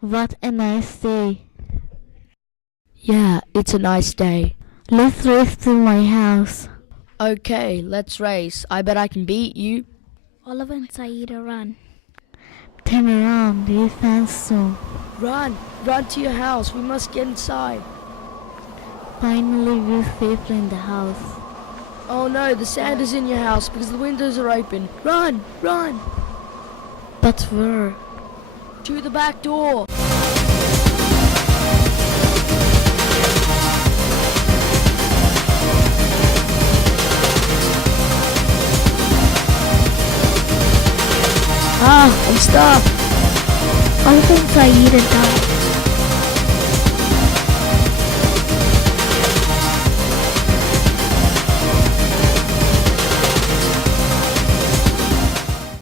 What a nice day. Yeah, it's a nice day. Let's race to my house. Okay, let's race. I bet I can beat you. Oliver and Saida run. Turn around, there's Sandstorm. Run to your house. We must get inside. Finally, we're safely in the house. Oh no, the sand is in your house because the windows are open. Run! But where? To the back door. I'm stuck. Oliver and Saida died.